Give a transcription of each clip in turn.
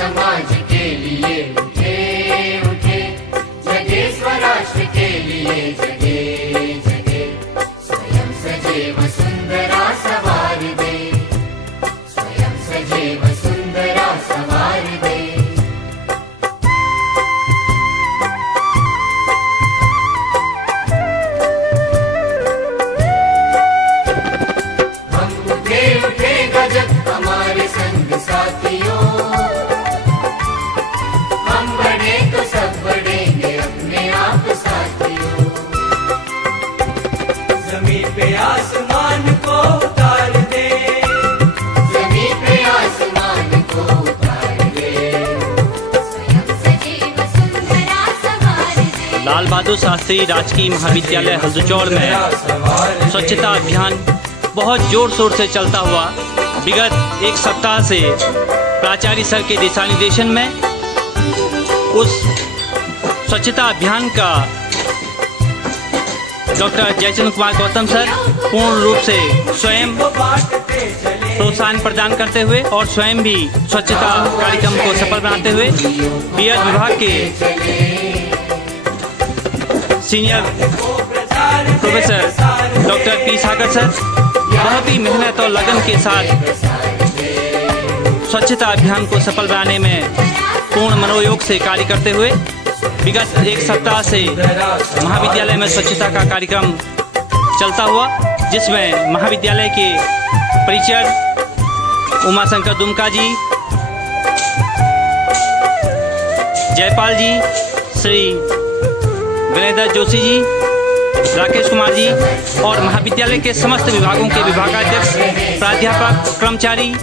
समाज के लिए उठे उठे, जगे स्वराष्ट्र के लिए जगे जगे। स्वयं सजे वसुंधरा सवार दे, स्वयं सजे वसुंधरा सवार दे। हम उठे उठे गजब हमारे संग साथियों, हम बढ़े तो सब बढ़ेंगे अपने आप साथियों। जमीन पे आसमान को उतार दे, जमीन पे आसमान को उतार दे, स्वयं सजे वसुंधरा सवार दे। लाल बहादुर शास्त्री राजकीय महाविद्यालय हल्दुचौड़ में स्वच्छता अभियान बहुत जोर शोर से चलता हुआ विगत एक सप्ताह से प्राचार्य सर के दिशा निर्देशन में उस स्वच्छता अभियान का डॉक्टर जयचंद्र कुमार गौतम सर पूर्ण रूप से स्वयं प्रोत्साहन प्रदान करते हुए और स्वयं भी स्वच्छता कार्यक्रम को सफल बनाते हुए बीएड विभाग के सीनियर प्रोफेसर डॉक्टर पी सागर सर बहुत ही मेहनत और लगन के साथ स्वच्छता अभियान को सफल बनाने में पूर्ण मनोयोग से कार्य करते हुए विगत एक सप्ताह से महाविद्यालय में स्वच्छता का कार्यक्रम चलता हुआ, जिसमें महाविद्यालय के परिचय उमाशंकर दुमका जी, जयपाल जी, श्री विनयदत्त जोशी जी, राकेश कुमार जी और महाविद्यालय के समस्त विभागों के विभागाध्यक्ष, प्राध्यापक, कर्मचारी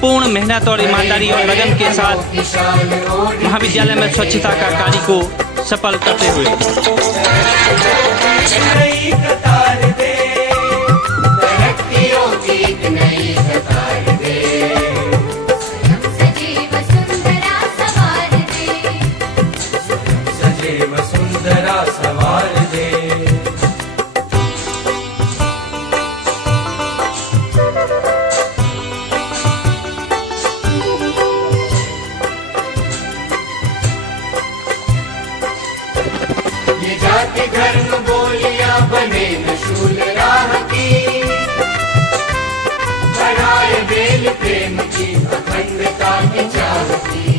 पूर्ण मेहनत और ईमानदारी और लगन के साथ महाविद्यालय में स्वच्छता का कार्य को सफल करते हुए नई कतार दे, तरक्कियों की एक नई कतार दे, स्वयं सजे वसुंधरा सवार दे। सजे वसुंधरा सवार दे। ये जाति धर्म बोलियां बने न शूल राह की, बढ़ाए बेल प्रेम की अखंडता की चाह की।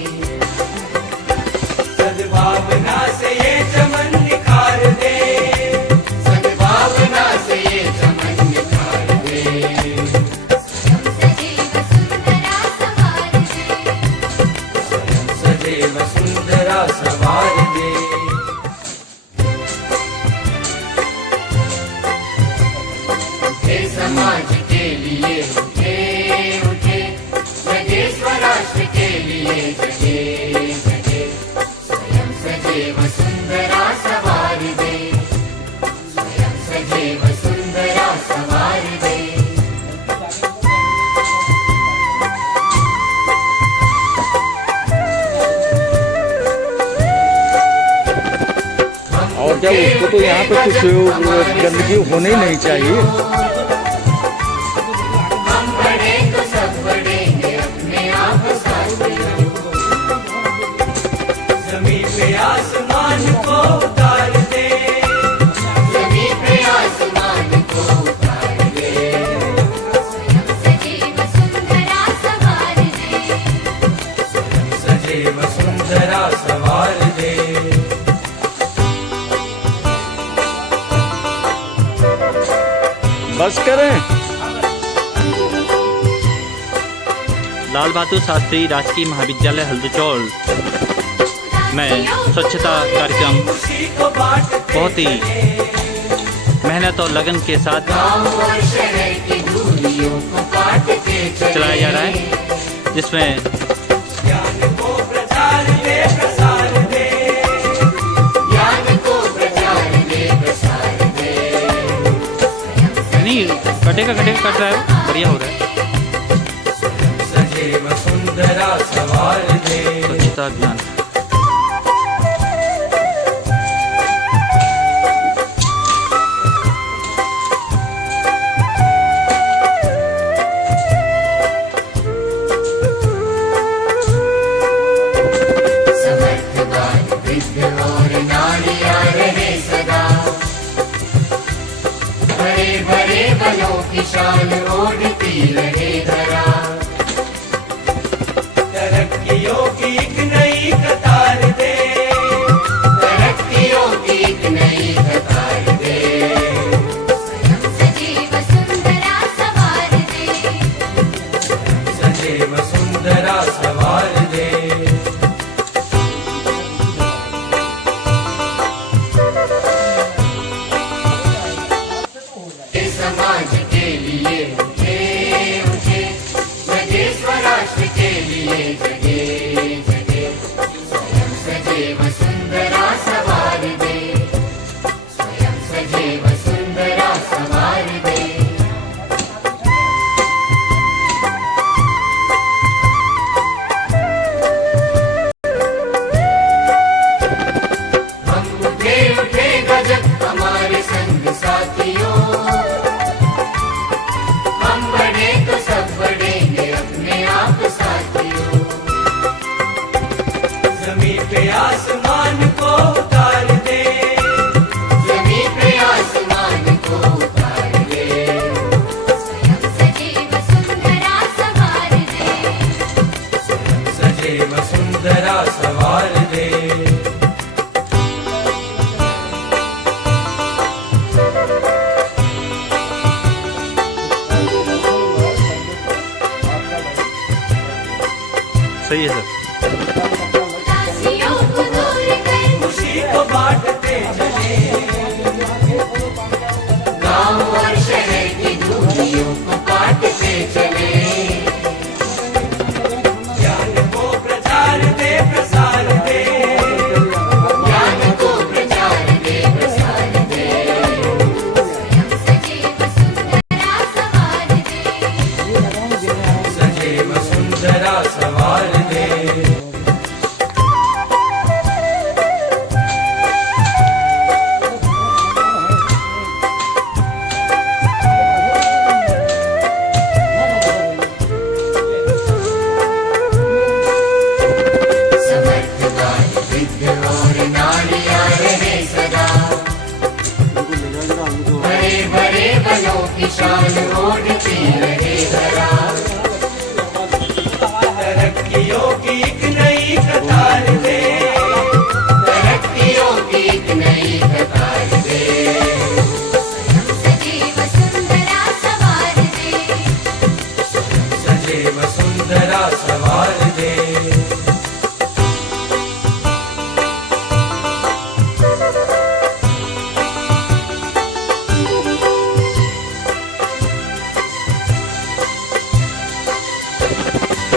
सद्भावना से ये चमन निखार दे, सद्भावना से ये चमन निखार दे, स्वयं सजे वसुंधरा सवार दे। सजे वसुंधरा सवार दे। उठे समाज के लिए उठे उठे, जगे स्वराष्ट्र के लिए जगे जगे। स्वयं सजे वसुंधरा सवार दे, स्वयं सजे वसुंधरा सवार दे। और क्या उसको तो यहाँ पे कुछ गंदगी होनी ही नहीं चाहिए। हम बढ़े तो सब बढ़ेंगे अपने आप साथियों। जमीन पे आसमान को उतार दे, जमीन पे आसमान को उतार दे, स्वयं सजे वसुंधरा सवार दे। सजे वसुंधरा सवार दे। बस करें। लाल बहादुर शास्त्री राजकीय महाविद्यालय हल्दुचौड़ में स्वच्छता कार्यक्रम खुशी को बांटते बहुत ही मेहनत और लगन के साथ गाँव और शहर की दूरियों को काटते चले, चलाया जा रहा है, जिसमें ज्ञान को प्रचार दे, प्रसार दे। ज्ञान को प्रचार दे, प्रसार दे, नहीं कटेगा कट रहा है, बढ़िया हो रहा है सजे वसुंधरा सवार दे। स्वच्छता अभियान। बलों की शान ओढ़ती रहे धरा। तरक्कियों की एक नई कतार दे, तरक्कियों की एक नई कतार दे। स्वयं सजीव सुंदरा सवार दे। सदैव सुंदरा सवार दे। समाज के लिए उठे उठे, जगे स्वराष्ट्र के लिए जगे जगे। स्वयं सजीव सुंदरा सवार दे। स्वयं सजीव सुंदरा सवार दे। हम उठे उठे गजब हमारे संग साथियों। हम बढ़े तो सब बढ़ेंगे अपने आप साथियों। जमीन पे आसमान को उतार दे, जमीन पे आसमान को उतार दे। स्वयं सजीव सुंदरा सवार दे। सदैव सुंदरा सवार दे। सही है सर। उदासियों को दूर कर खुशी को बांटते चले, गांव और शहर की दूरियों को काटते चले। ज्ञान को प्रचार दे प्रसार दे, ज्ञान को प्रचार दे प्रसार दे। स्वयं सजीव सुंदरा सवार दे। सदैव सुंदरा सवार दे। समर्थवान वृद्ध और नारियां रहे सदा। बड़े बड़े बलों की शान ओढ़ती रहे धरा। तरक्कियों की एक नई कतार दे, तरक्कियों की एक नई कतार दे। स्वयं सजीव सुंदरा सवार दे। सदैव सुंदरा सवार दे।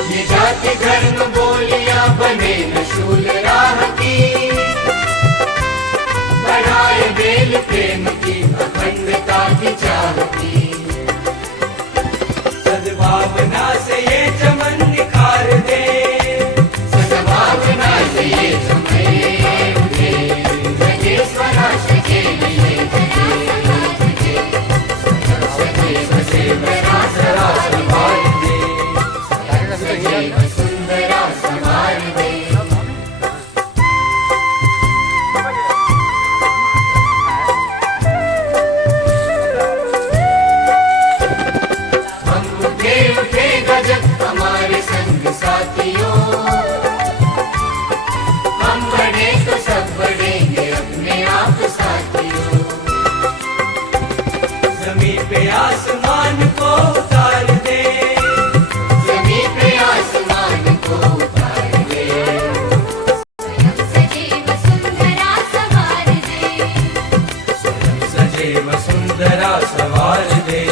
ये जाति धर्म बोलियां बने न शूल राह की। बढ़ाए बेल प्रेम की अखंडता की चाह की। सद्भावना से ये चमन निखार दे, सद्भावना से ये चमके उठे, जगे स्वराष्ट्र के लिए जगे जगे। स्वयं सजीव सुंदरा सवार दे। सजीव सुंदरा सवार दे। हम उठे उठे गजब हमारे संग साथियों। हम बढ़े तो सब बढ़ेंगे अपने आप साथियों। जमीन पे आसमान को उतार दे, जमीन पे आसमान को उतार दे। स्वयं सजीव सुंदरा सवार दे। सदैव सुंदरा सवार दे।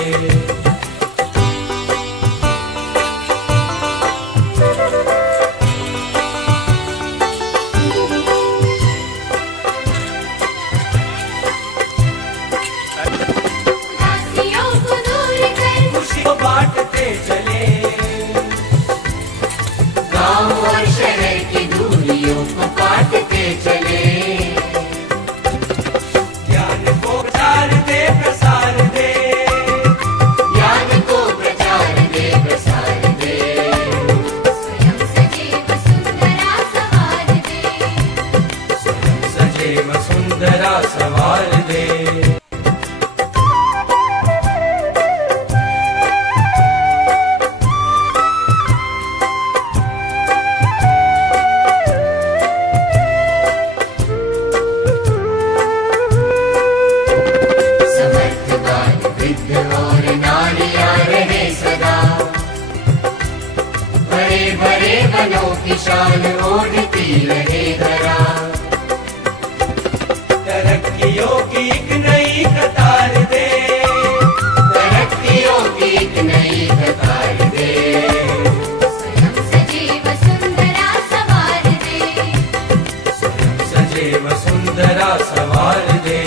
उदासियों को दूर कर खुशी को बांटते चले, गांव और शहर की दूरियों को काटते चले। ज्ञान को प्रचार दे प्रसार दे, ज्ञान को प्रचार दे प्रसार दे। स्वयं सजीव सुंदरा सवार दे। सदैव सुंदरा सवार दे। शान ओढ़ती रहे धरा। तरक्कियों की एक नई कतार दे, तरक्कियों की एक नई कतार दे। स्वयं सजे वसुंधरा सवार दे। सजे वसुंधरा सवार दे।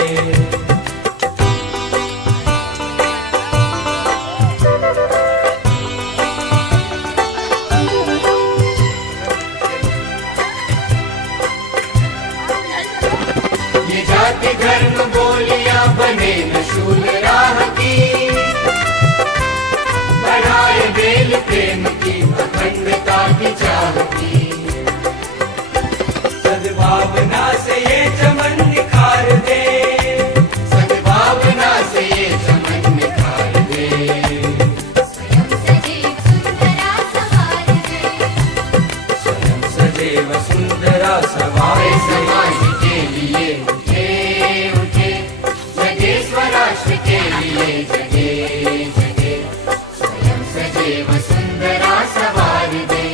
ये जाति धर्म बोलियां बने न शूल राह की, बढ़ाए बेल प्रेम की अखंडता की चाह की। सद्भावना से ये चमन निखार दे, सद्भावना से ये चमन निखार दे। स्वयं सजे वसुंधरा सवार दे। स्वयं सजे वसुंधरा सवार हमारे दे। समाज के लिए उठे उठे, जगे स्वराष्ट्र के लिए जगे जगे। स्वयं सजे वसुंधरा सवार दे।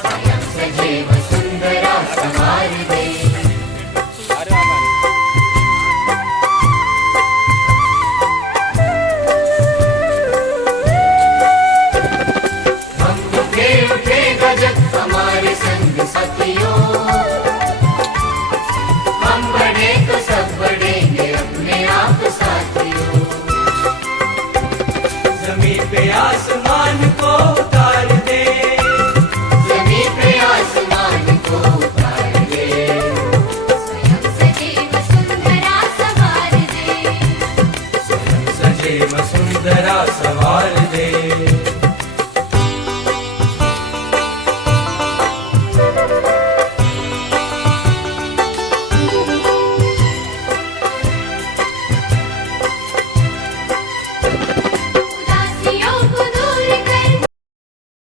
स्वयं सजे वसुंधरा सवार दे। हम उठे उठे गजब हमारे संग साथियों, हम बढ़े तो सब बढ़ेंगे अपने आप साथियों। जमीन पे आसमान को उतार